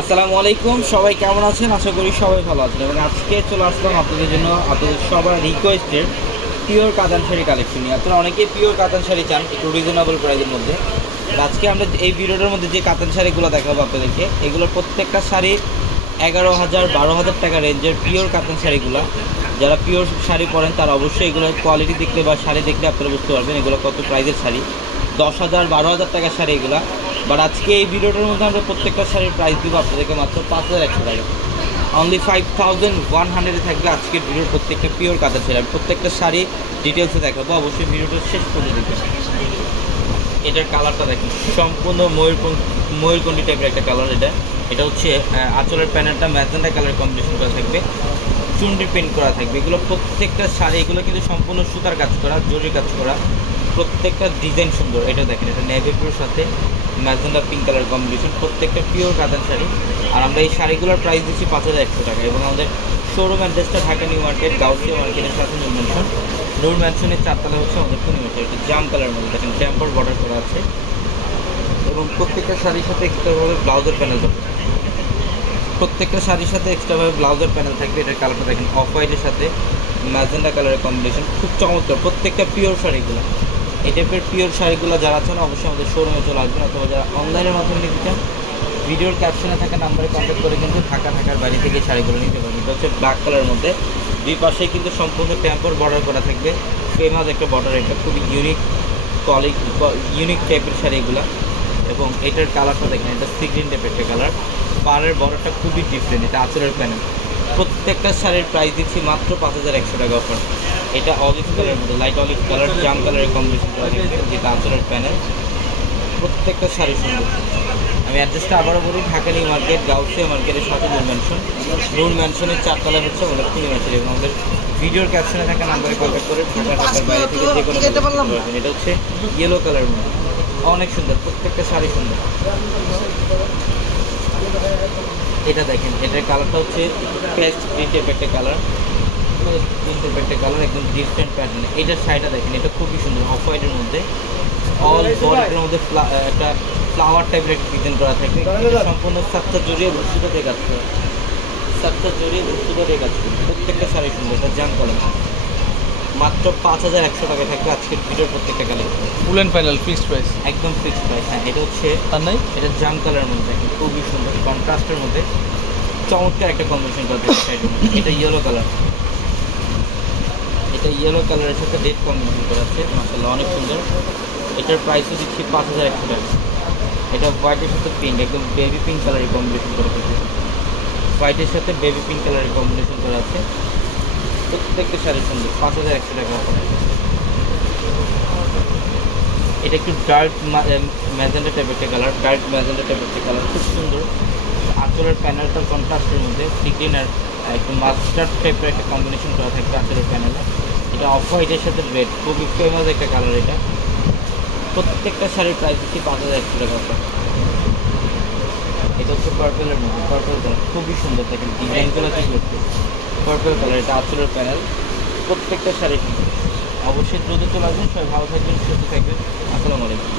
আসসালামু আলাইকুম, সবাই কেমন আছেন? আশা করি সবাই ভালো আছেন। এবং আজকে চলে আসলাম আপনাদের জন্য আপনাদের সবার রিকোয়েস্টের পিওর কাতান শাড়ি কালেকশন নিয়ে। আপনারা অনেকেই পিওর কাতান শাড়ি চান একটু রিজনেবল প্রাইসের মধ্যে। আর আজকে আমরা এই ভিডিওটার মধ্যে যে কাতান শাড়িগুলো দেখাবো আপনাদেরকে, এগুলোর প্রত্যেকটা শাড়ি 11,000 12,000 টাকা রেঞ্জের পিওর কাতান শাড়িগুলো। যারা পিওর শাড়ি পরেন তারা অবশ্যই এগুলোর কোয়ালিটি দেখলে বা শাড়ি দেখলে আপনারা বুঝতে পারবেন এগুলো কত প্রাইসের শাড়ি। 10,000 12,000 টাকার শাড়ি এগুলো। বাট আজকে এই ভিডিওটার মধ্যে আমরা প্রত্যেকটা শাড়ির প্রাইস দিব আপনাদেরকে মাত্র 5,100 টাকা। অনলি 5,100 থাকবে আজকের ভিডিওর প্রত্যেকটা পিওর কাতান শাড়ি। আমি প্রত্যেকটা শাড়ি ডিটেলসে দেখাবো, অবশ্যই ভিডিওটা শেষ করে দেখবেন। এটার কালারটা দেখুন, সম্পূর্ণ ময়ূরকণ্ঠী টাইপের একটা কালার। এটা হচ্ছে আঁচলের প্যানেলটা ম্যাজেন্টা কালার কম্বিনেশন করা থাকবে, চুনরি প্রিন্ট করা থাকবে। এগুলো প্রত্যেকটা শাড়ি, এগুলো কিন্তু সম্পূর্ণ সুতার কাজ করা, জরির কাজ করা, প্রত্যেকটা ডিজাইন সুন্দর। এটা দেখেন, এটা নেভি ব্লুর সাথে ম্যাজেন্টা পিঙ্ক কালার কম্বিনেশন, প্রত্যেকটা পিওর কাতান শাড়ি। আর আমরা এই শাড়িগুলোর প্রাইস দিচ্ছি 5,100 টাকা। এবং আমাদের শোরুম অ্যাড্রেসটা ঢাকা নিউ মার্কেট, গাউসিয়া মার্কেটের সাথে নূর ম্যানশন। নূর ম্যানশনের 4 তলা হচ্ছে আমাদের পূর্ণিমাশাড়ি। এটা জাম কালারের মধ্যে দেখেন, টেম্পল বর্ডার করা আছে। এবং প্রত্যেকটা শাড়ির সাথে এক্সট্রাভাবে ব্লাউজের প্যানেল থাকবে, প্রত্যেকটা শাড়ির সাথে এক্সট্রাভাবে ব্লাউজের প্যানেল থাকবে। এটার কালারটা দেখেন, অফ হোয়াইটের সাথে ম্যাজেন্টা কালারের কম্বিনেশন, খুব চমৎকার প্রত্যেকটা পিওর শাড়িগুলো। এই টাইপের পিওর শাড়িগুলো যারা আছেন অবশ্যই আমাদের শোরুমে চলে আসবেন, অথবা যারা অনলাইনের মাধ্যমে নিতে চান ভিডিওর ক্যাপশনে থাকা নাম্বারে কন্ট্যাক্ট করে কিন্তু ঢাকার বাড়ি থেকে শাড়িগুলো নিতে পারবেন। এটা হচ্ছে ব্ল্যাক কালারের মধ্যে, দুই পাশে কিন্তু সম্পূর্ণ টেম্পর বর্ডার করা থাকবে, ফেমাস একটা বর্ডার। এটা খুবই ইউনিক টাইপের শাড়িগুলো। এবং এটার কালারটা দেখেন, এটা সি গ্রিন টাইপের একটা কালার, পাড়ের বর্ডারটা খুবই ডিফারেন্ট। এটা আঁচলের প্যানেল। প্রত্যেকটা শাড়ির প্রাইস দিচ্ছি মাত্র 5,100 টাকা অফার। এটা অলিভ কালারের মধ্যে, লাইট অলিভ কালার জাম কালারের কম্বিনেশন করা থাকবে, যেটা আঁচলের প্যানেল। প্রত্যেকটা শাড়ি সুন্দর। আমি অ্যাড্রেসটা আবারও বলি, ঢাকা নিউ মার্কেট, গাউসিয়া মার্কেটের সাথে নূর ম্যানশন। নূর ম্যানশনের 4 তলা হচ্ছে আমাদের পূর্ণিমাশাড়ি। এবং আমাদের ভিডিওর ক্যাপশনে থাকা নাম্বারে কন্ট্যাক্ট করে ঢাকার বাইরে থেকে যে কোনো পারবেন। এটা হচ্ছে ইয়েলো কালারের মধ্যে, অনেক সুন্দর, প্রত্যেকটা শাড়ি সুন্দর। এটা দেখেন, এটার কালারটা হচ্ছে পেস্ট গ্রিন টাইপের একটা কালার, গ্রিন টাইপের একটা কালার, একদম ডিফারেন্ট প্যাটার্ন। এটার শাড়িটা দেখেন, এটা খুবই সুন্দর, অফ হোয়াইটের মধ্যে, অল বডির মধ্যে একটা ফ্লাওয়ার টাইপের একটা ডিজাইন করা থাকবে। সম্পূর্ণ সাতটা জড়িয়ে সুতো দিয়ে কাজ করে, সাতটা জড়িয়ে সুতো দিয়ে কাজ করে। প্রত্যেকটা শাড়ি সুন্দর। এটা জাম কালার, মাত্র 5,100 টাকায় থাকবে আজকের ভিডিওর প্রত্যেকটা collection. Full and final fixed price, একদম ফিক্সড প্রাইস। হ্যাঁ, এটা হচ্ছে তার নাই, এটা জাম কালারের মধ্যে দেখেন, খুবই সুন্দর কন্ট্রাস্টের মধ্যে চমৎকার একটা কম্বিনেশন করা থাকবে শাড়ির মধ্যে। এটা ইয়েলো কালার, এটা ইয়েলো কালারের সাথে রেড কম্বিনেশন করা আছে, মাশাআল্লাহ অনেক সুন্দর। এটার প্রাইসও দিচ্ছি 5,100 টাকা। এটা হোয়াইটের সাথে পিঙ্ক, একদম বেবি পিঙ্ক কালারের কম্বিনেশন করা আছে, হোয়াইটের সাথে বেবি পিঙ্ক কালারের কম্বিনেশন করা আছে। প্রত্যেকটা শাড়ি সুন্দর, 5,100 টাকা। এটা একটু ডার্ক ম্যাজেন্টা টাইপের একটা কালার, ডার্ক ম্যাজেন্টা টাইপের একটা কালার, খুব সুন্দর। আঁচলের প্যানেলটা কন্ট্রাস্টের মধ্যে সিগ্রিন আর একটু মাস্টার্ড টাইপের একটা কম্বিনেশন করা থাকবে আঁচলের প্যানেলে। এটা অফ হোয়াইটের সাথে রেড, খুবই ফেমাস একটা কালার এটা। প্রত্যেকটা শাড়ির প্রাইস দিচ্ছি 5,100 টাকা। এটা হচ্ছে পার্পেলের মধ্যে, পার্পেল কালার, খুবই সুন্দর। দেখেন ডিজাইনগুলো কি করছে, পার্পেল কালার, এটা আঁচলের প্যানেল। প্রত্যেকটা শাড়ি সুন্দর। অবশ্যই দ্রুত চলে আসবেন, সবাই ভালো থাকবেন, সুস্থ থাকবেন। আসসালামু আলাইকুম।